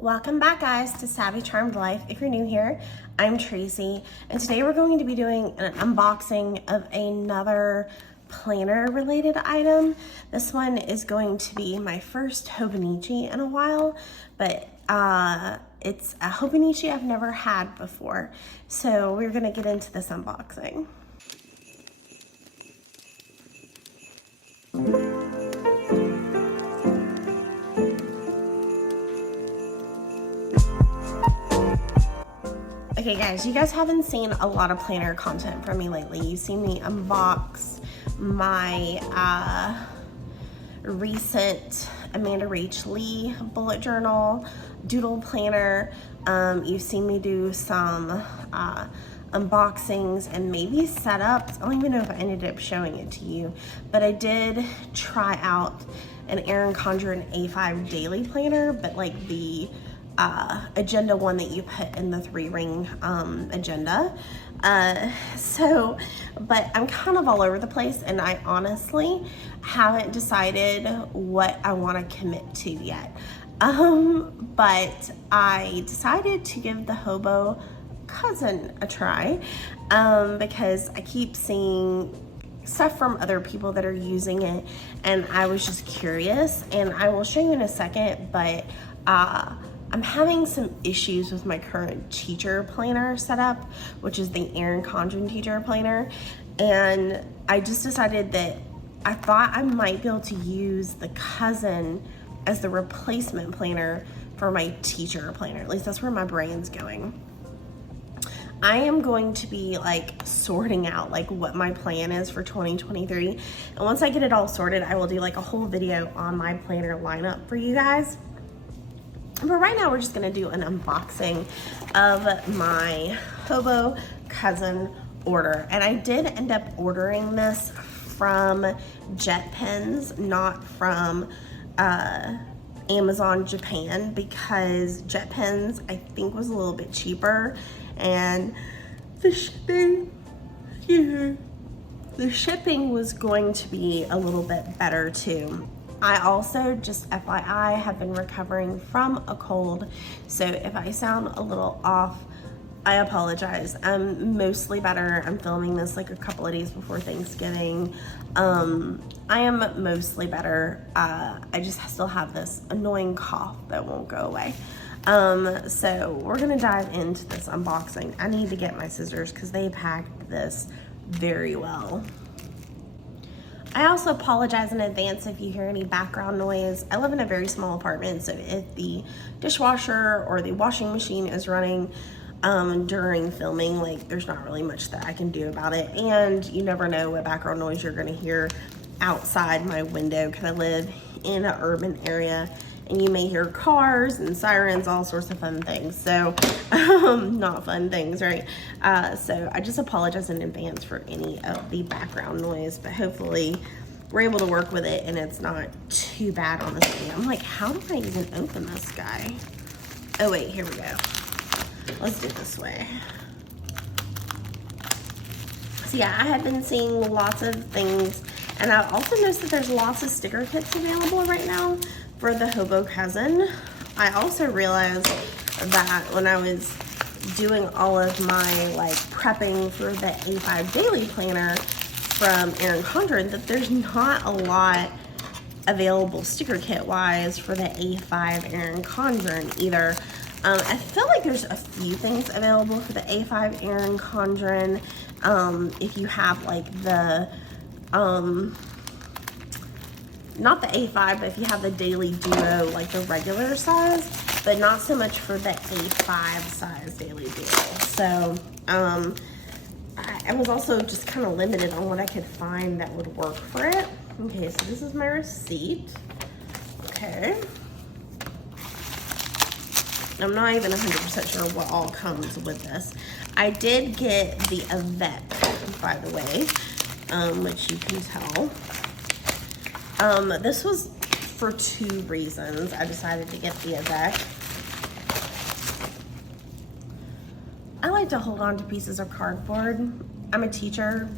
Welcome back, guys, to Savvy Charmed Life. If you're new here, I'm Tracy, and today we're going to be doing an unboxing of another planner related item. This one is going to be my first Hobonichi in a while, but it's a Hobonichi I've never had before. So we're gonna get into this unboxing. Okay guys, you guys haven't seen a lot of planner content from me lately. You've seen me unbox my recent Amanda Rach Lee bullet journal, doodle planner. You've seen me do some unboxings and maybe setups. I don't even know if I ended up showing it to you, but I did try out an Erin Condren A5 daily planner, but like the agenda one that you put in the 3-ring agenda. But I'm kind of all over the place, and I honestly haven't decided what I want to commit to yet. But I decided to give the Hobo cousin a try, because I keep seeing stuff from other people that are using it, and I was just curious, and I will show you in a second, but I'm having some issues with my current teacher planner setup, which is the Erin Condren teacher planner. And I just decided that I thought I might be able to use the cousin as the replacement planner for my teacher planner. At least that's where my brain's going. I am going to be like sorting out like what my plan is for 2023. And once I get it all sorted, I will do like a whole video on my planner lineup for you guys. But right now we're just gonna do an unboxing of my Hobo cousin order. And I did end up ordering this from JetPens, not from Amazon Japan, because JetPens I think was a little bit cheaper, and the shipping was going to be a little bit better too. I also, just FYI, have been recovering from a cold, so if I sound a little off, I apologize. I'm mostly better. I'm filming this like a couple of days before Thanksgiving. I am mostly better. I just still have this annoying cough that won't go away. So we're gonna dive into this unboxing. I need to get my scissors because they packed this very well. I also apologize in advance if you hear any background noise. I live in a very small apartment, so if the dishwasher or the washing machine is running during filming, like there's not really much that I can do about it. And you never know what background noise you're gonna hear outside my window, because I live in an urban area, and you may hear cars and sirens, all sorts of fun things. So, not fun things, right? So I just apologize in advance for any of the background noise, but hopefully we're able to work with it and it's not too bad, honestly. I'm like, how do I even open this guy? Oh wait, here we go. Let's do it this way. So yeah, I have been seeing lots of things, and I also noticed that there's lots of sticker kits available right now for the Hobo cousin. I also realized that when I was doing all of my like prepping for the A5 daily planner from Erin Condren, that there's not a lot available sticker kit wise for the A5 Erin Condren either. I feel like there's a few things available for the A5 Erin Condren. If you have like the not the A5, but if you have the daily duo, like the regular size, but not so much for the A5 size daily duo. So I was also just kind of limited on what I could find that would work for it. Okay, so this is my receipt. Okay. I'm not even 100% sure what all comes with this. I did get the Avec, by the way, which you can tell. This was for 2 reasons. I decided to get the Avec. I like to hold on to pieces of cardboard. I'm a teacher.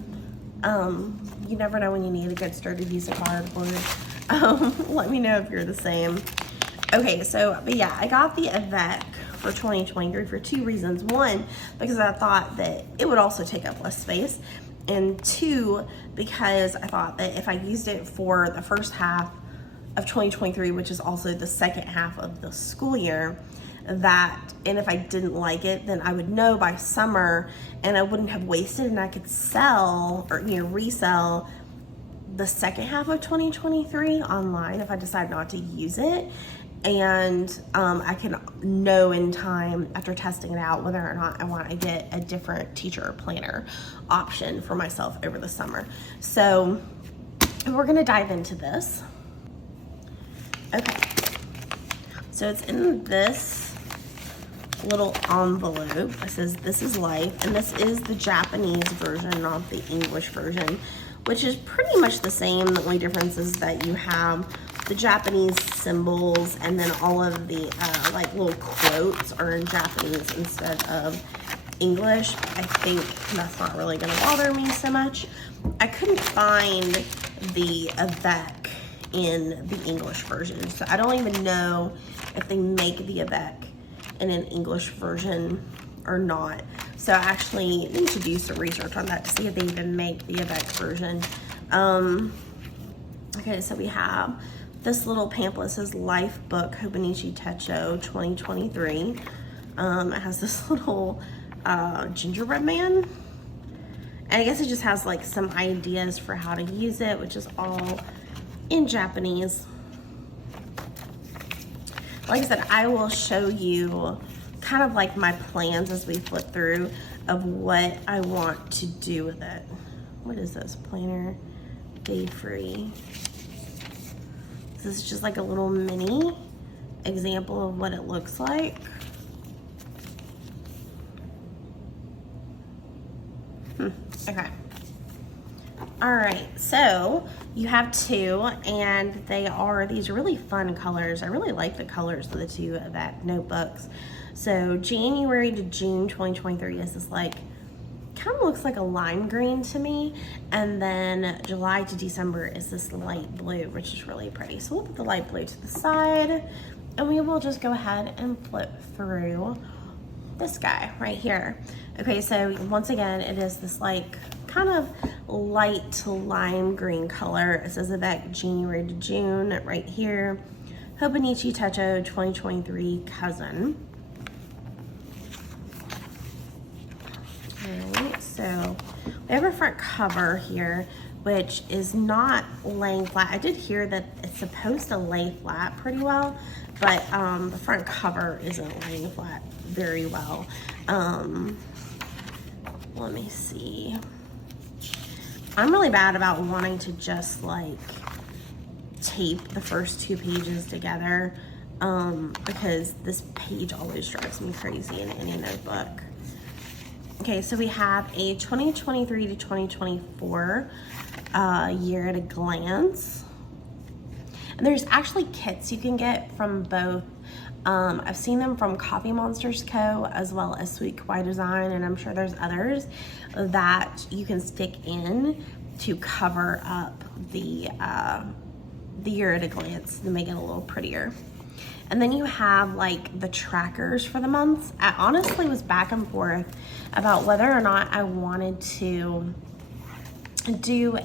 You never know when you need a good sturdy piece of cardboard. Let me know if you're the same. Okay, so, but yeah, I got the Avec for 2023 for 2 reasons. 1, because I thought that it would also take up less space. And 2, because I thought that if I used it for the first half of 2023, which is also the second half of the school year, and if I didn't like it, then I would know by summer and I wouldn't have wasted, and I could sell or resell the second half of 2023 online if I decide not to use it. And I can know in time after testing it out whether or not I want to get a different teacher or planner option for myself over the summer. So we're going to dive into this. Okay, so it's in this little envelope. It says "This is Life," and this is the Japanese version, not the English version, which is pretty much the same. The only difference is that you have the Japanese symbols, and then all of the like little quotes are in Japanese instead of English. I think that's not really going to bother me so much. I couldn't find the Avec in the English version, so I don't even know if they make the Avec in an English version or not. So I actually need to do some research on that to see if they even make the Avec version. Okay, so we have this little pamphlet. Says Life Book Hobonichi Techo 2023. It has this little gingerbread man, and I guess it just has like some ideas for how to use it, which is all in Japanese. Like I said, I will show you kind of like my plans as we flip through of what I want to do with it. What is this? Planner Day Free. This is just like a little mini example of what it looks like. Okay. All right, so you have 2, and they are these really fun colors. I really like the colors of the 2 Avec notebooks. So January to June 2023 is this like, kind of looks like a lime green to me, and then July to December is this light blue, which is really pretty. So we'll put the light blue to the side, and we will just go ahead and flip through this guy right here. Okay, so once again, it is this like kind of light to lime green color. It says Avec January to June right here. Hobonichi Techo 2023 Cousin. Alright, so we have a front cover here, which is not laying flat. I did hear that it's supposed to lay flat pretty well, but the front cover isn't laying flat very well. Let me see. I'm really bad about wanting to just like tape the first 2 pages together because this page always drives me crazy in any notebook. Okay, so we have a 2023 to 2024 year at a glance. And there's actually kits you can get from both. I've seen them from Copy Monsters Co. as well as Sweet Kawaii Design, and I'm sure there's others that you can stick in to cover up the year at a glance to make it a little prettier. And then you have like the trackers for the months. I honestly was back and forth about whether or not I wanted to do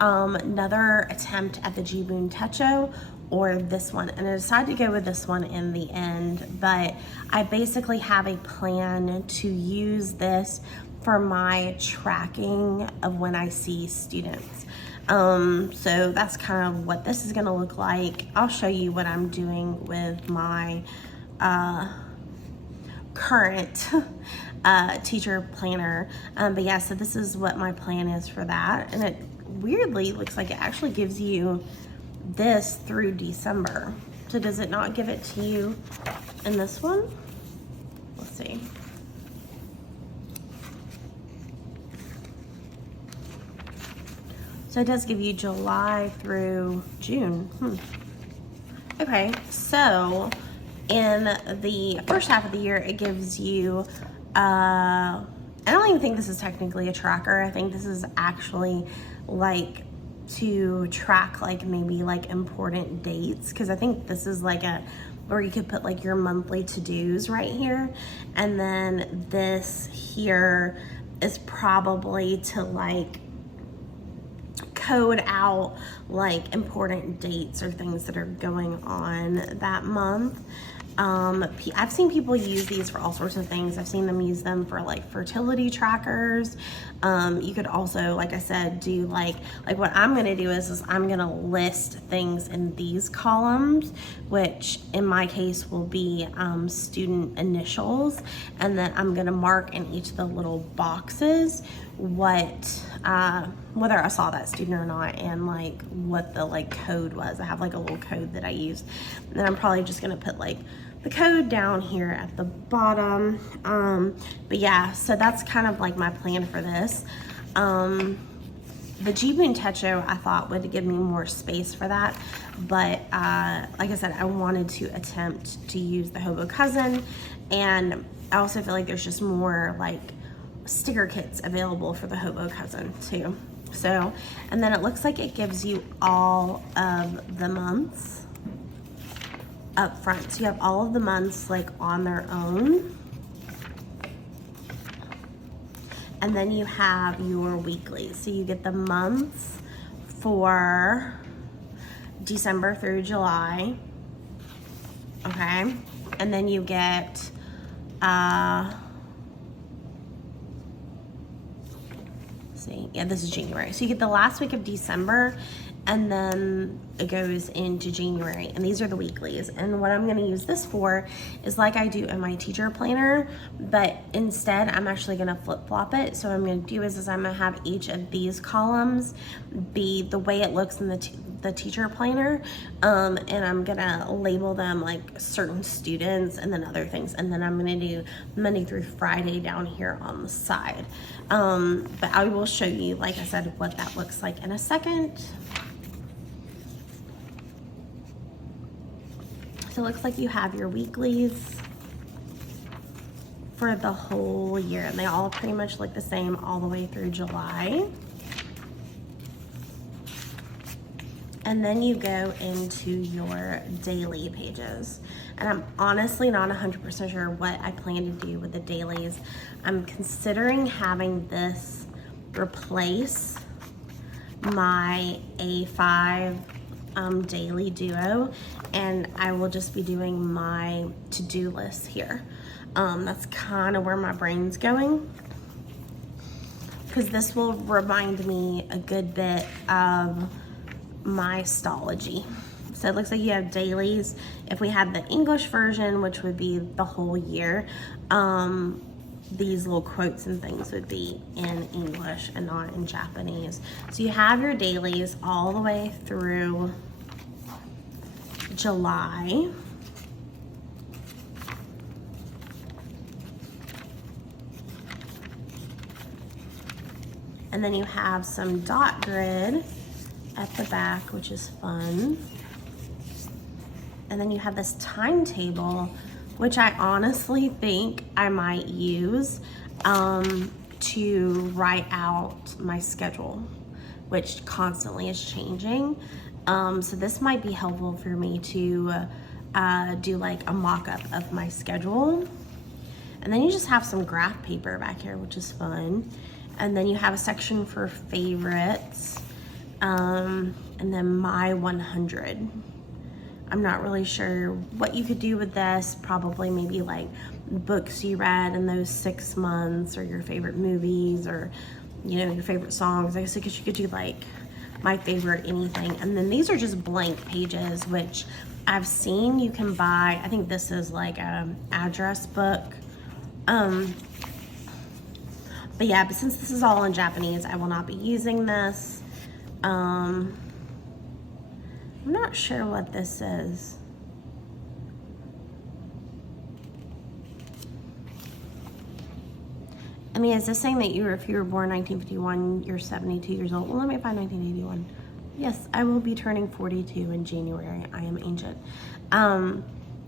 another attempt at the Jibun Techo or this one, and I decided to go with this one in the end. But I basically have a plan to use this for my tracking of when I see students. So that's kind of what this is gonna look like. I'll show you what I'm doing with my current teacher planner. But yeah, so this is what my plan is for that. And it weirdly looks like it actually gives you this through December. So does it not give it to you in this one? Let's see. So it does give you July through June. Okay, so in the first half of the year, it gives you, I don't even think this is technically a tracker. I think this is actually like to track like maybe like important dates, because I think this is like a where you could put like your monthly to-dos right here, and then this here is probably to like code out like important dates or things that are going on that month. I've seen people use these for all sorts of things. I've seen them use them for like fertility trackers. You could also, like I said, do like what I'm gonna do is I'm gonna list things in these columns, which in my case will be student initials, and then I'm gonna mark in each of the little boxes what whether I saw that student or not, and like what the like code was. I have like a little code that I use, and then I'm probably just gonna put like the code down here at the bottom. But yeah, so that's kind of like my plan for this. The Jibun Techo I thought would give me more space for that, but like I said, I wanted to attempt to use the Hobo Cousin, and I also feel like there's just more like sticker kits available for the Hobo Cousin too. So, and then it looks like it gives you all of the months up front. So you have all of the months like on their own. And then you have your weeklies. So you get the months for December through July. Okay. And then you get see, yeah, this is January. So you get the last week of December, and then it goes into January, and these are the weeklies. And what I'm gonna use this for is like I do in my teacher planner, but instead I'm actually gonna flip-flop it. So what I'm gonna do is I'm gonna have each of these columns be the way it looks in the teacher planner, and I'm gonna label them like certain students and then other things, and then I'm gonna do Monday through Friday down here on the side. But I will show you, like I said, what that looks like in a second. So it looks like you have your weeklies for the whole year, and they all pretty much look the same all the way through July. And then you go into your daily pages. And I'm honestly not 100% sure what I plan to do with the dailies. I'm considering having this replace my A5 daily duo, and I will just be doing my to-do list here. That's kind of where my brain's going, because this will remind me a good bit of my stology. So it looks like you have dailies. If we had the English version, which would be the whole year, these little quotes and things would be in English and not in Japanese. So you have your dailies all the way through July. And then you have some dot grid at the back, which is fun. And then you have this timetable, which I honestly think I might use to write out my schedule, which constantly is changing. So this might be helpful for me to do like a mock-up of my schedule. And then you just have some graph paper back here, which is fun. And then you have a section for favorites, and then my 100. I'm not really sure what you could do with this. Probably maybe like books you read in those 6 months, or your favorite movies, or you know, your favorite songs. I guess you could do like my favorite anything. And then these are just blank pages, which I've seen you can buy. I think this is like an address book. But yeah, but since this is all in Japanese, I will not be using this. I'm not sure what this is. I mean, is this saying that if you were born 1951, you're 72 years old? Well, let me find 1981. Yes, I will be turning 42 in January. I am ancient.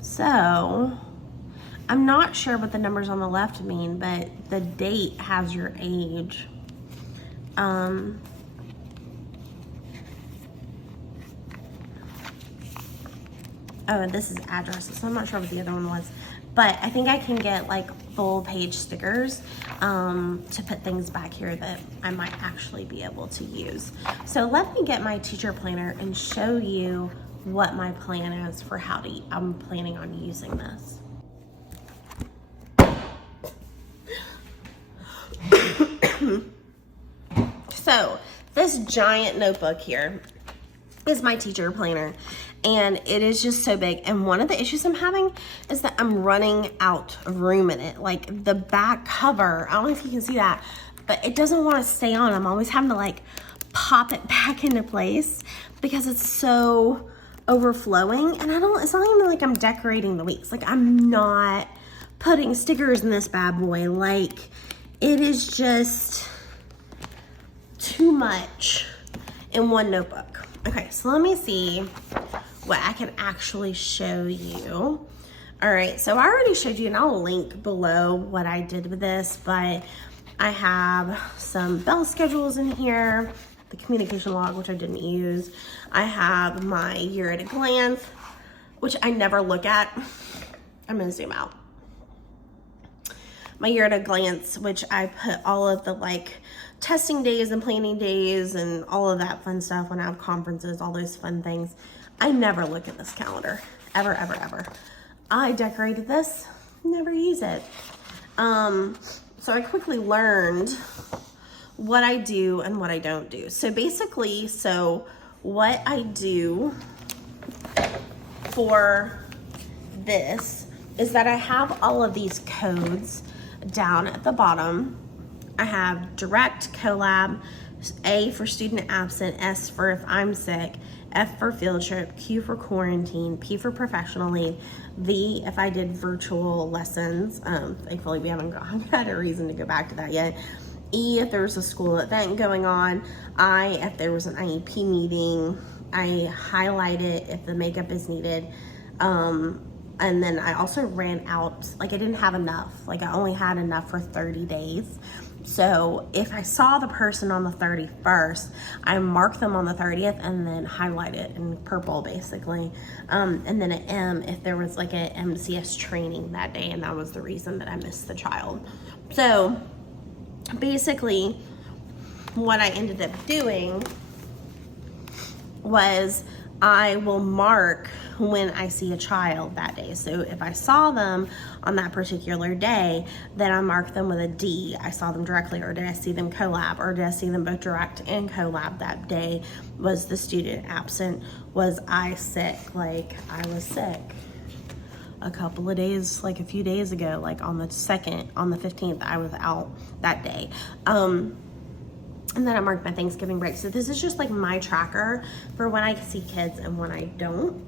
So I'm not sure what the numbers on the left mean, but the date has your age. Oh, this is addresses, so I'm not sure what the other one was. But I think I can get like full page stickers to put things back here that I might actually be able to use. So let me get my teacher planner and show you what my plan is for how I'm planning on using this. So this giant notebook here is my teacher planner, and it is just so big. And one of the issues I'm having is that I'm running out of room in it. Like the back cover, I don't know if you can see that, but it doesn't want to stay on. I'm always having to like pop it back into place because it's so overflowing. And it's not even like I'm decorating the weeks. Like I'm not putting stickers in this bad boy. Like it is just too much in one notebook. Okay, so let me see what I can actually show you. All right, so I already showed you, and I'll link below what I did with this, but I have some bell schedules in here, the communication log, which I didn't use. I have my year at a glance, which I never look at. I'm gonna zoom out. My year at a glance, which I put all of the like testing days and planning days and all of that fun stuff when I have conferences, all those fun things. I never look at this calendar, ever, ever, ever. I decorated this, never use it. So I quickly learned what I do and what I don't do. So basically, what I do for this is that I have all of these codes down at the bottom. I have direct, collab, A for student absent, S for if I'm sick, F for field trip, Q for quarantine, P for professional leave, V if I did virtual lessons. Thankfully we haven't had a reason to go back to that yet. E if there was a school event going on. I if there was an IEP meeting. I highlight it if the makeup is needed. And then I also ran out, like I didn't have enough. Like I only had enough for 30 days. So if I saw the person on the 31st, I mark them on the 30th and then highlight it in purple basically. And then an M if there was like an MCS training that day, and that was the reason that I missed the child. So basically what I ended up doing was I will mark when I see a child that day. So if I saw them on that particular day, then I mark them with a D. I saw them directly, or did I see them collab, or did I see them both direct and collab that day? Was the student absent? Was I sick? Like I was sick a couple of days, like a few days ago, like on the 2nd, on the 15th, I was out that day. And then I marked my Thanksgiving break. So this is just like my tracker for when I see kids and when I don't.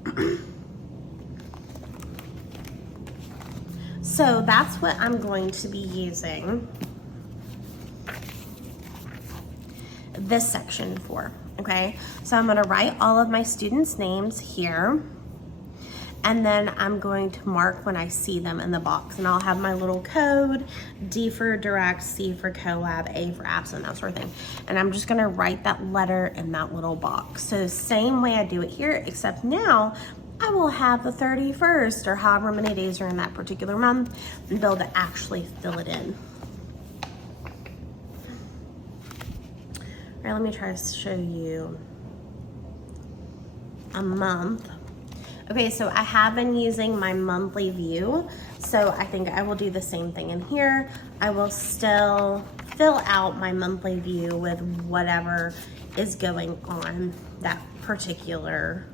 So that's what I'm going to be using this section for, okay? So I'm gonna write all of my students' names here, and then I'm going to mark when I see them in the box, and I'll have my little code, D for direct, C for collab, A for absent, that sort of thing. And I'm just gonna write that letter in that little box. So same way I do it here, except now I will have the 31st or however many days are in that particular month and be able to actually fill it in. All right, let me try to show you a month. Okay, so I have been using my monthly view, so I think I will do the same thing in here. I will still fill out my monthly view with whatever is going on that particular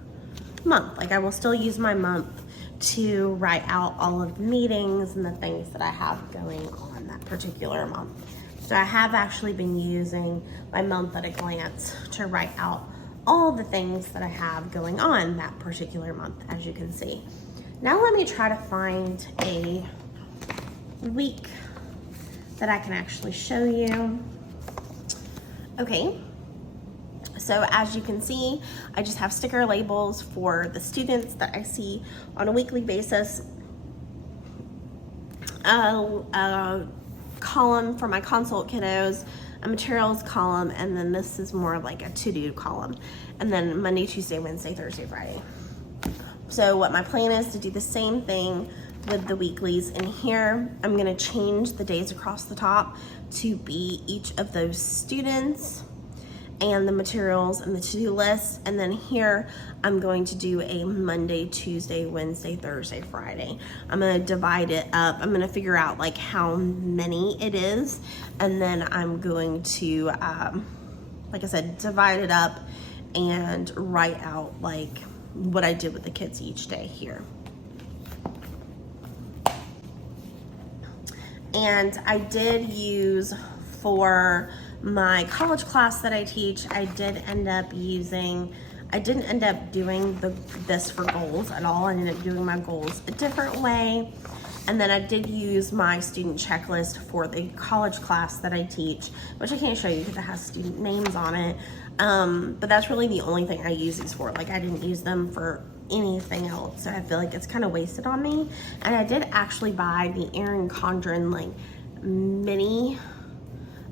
month. Like I will still use my month to write out all of the meetings and the things that I have going on that particular month. So I have actually been using my month at a glance to write out all the things that I have going on that particular month, as you can see. Now let me try to find a week that I can actually show you. Okay, so as you can see, I just have sticker labels for the students that I see on a weekly basis. A column for my consult kiddos, a materials column, and then this is more like a to-do column. And then Monday, Tuesday, Wednesday, Thursday, Friday. So what my plan is to do the same thing with the weeklies. And here I'm gonna change the days across the top to be each of those students and the materials and the to-do list. And then here I'm going to do a Monday, Tuesday, Wednesday, Thursday, Friday. I'm gonna divide it up. I'm gonna figure out like how many it is. And then I'm going to, like I said, divide it up and write out like what I did with the kids each day here. And I did use, for my college class that I teach, I didn't end up doing this for goals at all. I ended up doing my goals a different way. And then I did use my student checklist for the college class that I teach, which I can't show you because it has student names on it. But that's really the only thing I use these for. Like, I didn't use them for anything else, so I feel like it's kind of wasted on me. And I did actually buy the Erin Condren like mini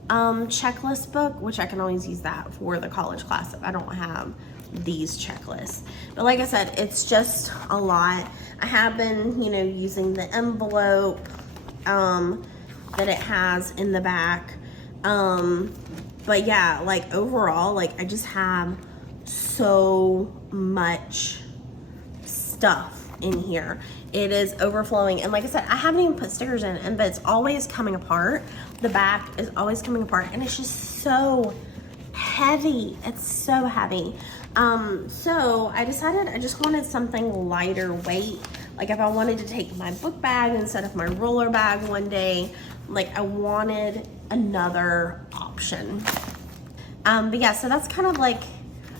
checklist book, which I can always use that for the college class if I don't have these checklists. But like I said, it's just a lot. I have been, using the envelope that it has in the back. But yeah, like overall, like I just have so much stuff in here. It is overflowing. And like I said, I haven't even put stickers in, but it's always coming apart. The back is always coming apart, and it's just so heavy. It's so heavy. So I decided I just wanted something lighter weight. Like if I wanted to take my book bag instead of my roller bag one day, like I wanted another option. But yeah, so that's kind of like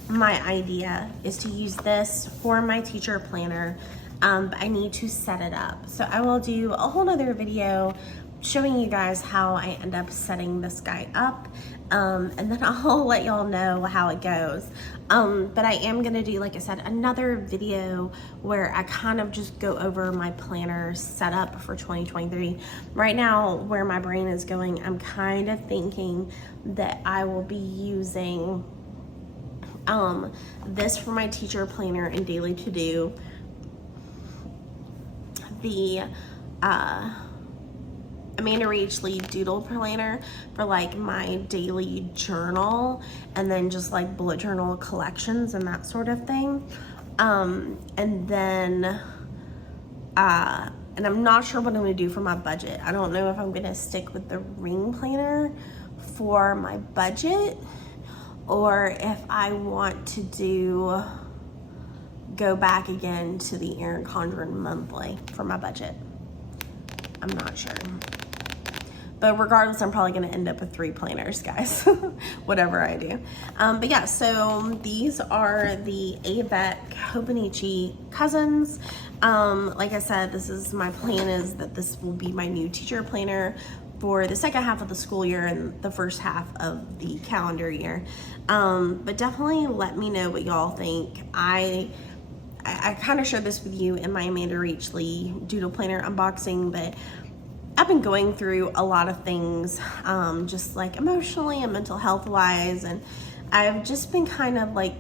my idea, is to use this for my teacher planner. But I need to set it up. So I will do a whole nother video showing you guys how I end up setting this guy up. And then I'll let y'all know how it goes. But I am gonna do, like I said, another video where I kind of just go over my planner setup for 2023. Right now, where my brain is going, I'm kind of thinking that I will be using this for my teacher planner and daily to-do, the Amanda Reach Lee doodle planner for like my daily journal, and then just like bullet journal collections and that sort of thing. And then and I'm not sure what I'm gonna do for my budget. I don't know if I'm gonna stick with the ring planner for my budget, or if I want to go back again to the Erin Condren monthly for my budget. I'm not sure. But regardless, I'm probably gonna end up with 3 planners, guys, whatever I do. But yeah, so these are the Avec Hobonichi cousins. Like I said, this is my plan, is that this will be my new teacher planner for the second half of the school year and the first half of the calendar year. But definitely let me know what y'all think. I kind of shared this with you in my Amanda Reach Lee doodle planner unboxing, but I've been going through a lot of things, just like emotionally and mental health wise, and I've just been kind of like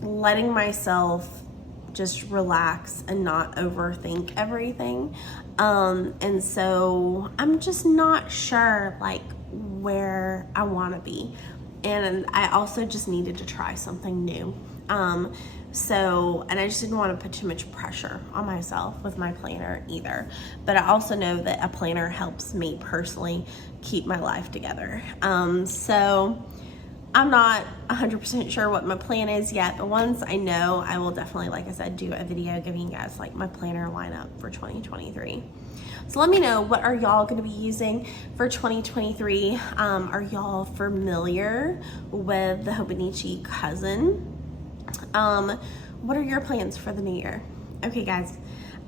letting myself just relax and not overthink everything. And so I'm just not sure like where I want to be. And I also just needed to try something new. And I just didn't want to put too much pressure on myself with my planner either. But I also know that a planner helps me personally keep my life together. So I'm not 100% sure what my plan is yet, but once I know, I will definitely, like I said, do a video giving you guys like my planner lineup for 2023. So let me know, what are y'all gonna be using for 2023? Are y'all familiar with the Hobonichi cousin? What are your plans for the new year? Okay, guys,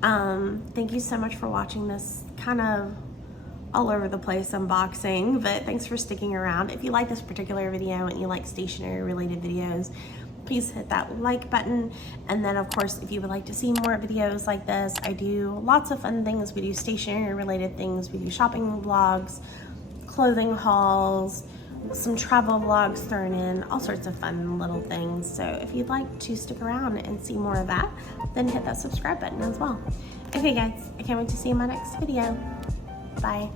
thank you so much for watching this kind of all over the place unboxing, but thanks for sticking around. If you like this particular video and you like stationery related videos, please hit that like button. And then of course, if you would like to see more videos like this, I do lots of fun things. We do stationery related things. We do shopping vlogs, clothing hauls, some travel vlogs thrown in, all sorts of fun little things. So if you'd like to stick around and see more of that, then hit that subscribe button as well. Okay guys, I can't wait to see you in my next video. Bye.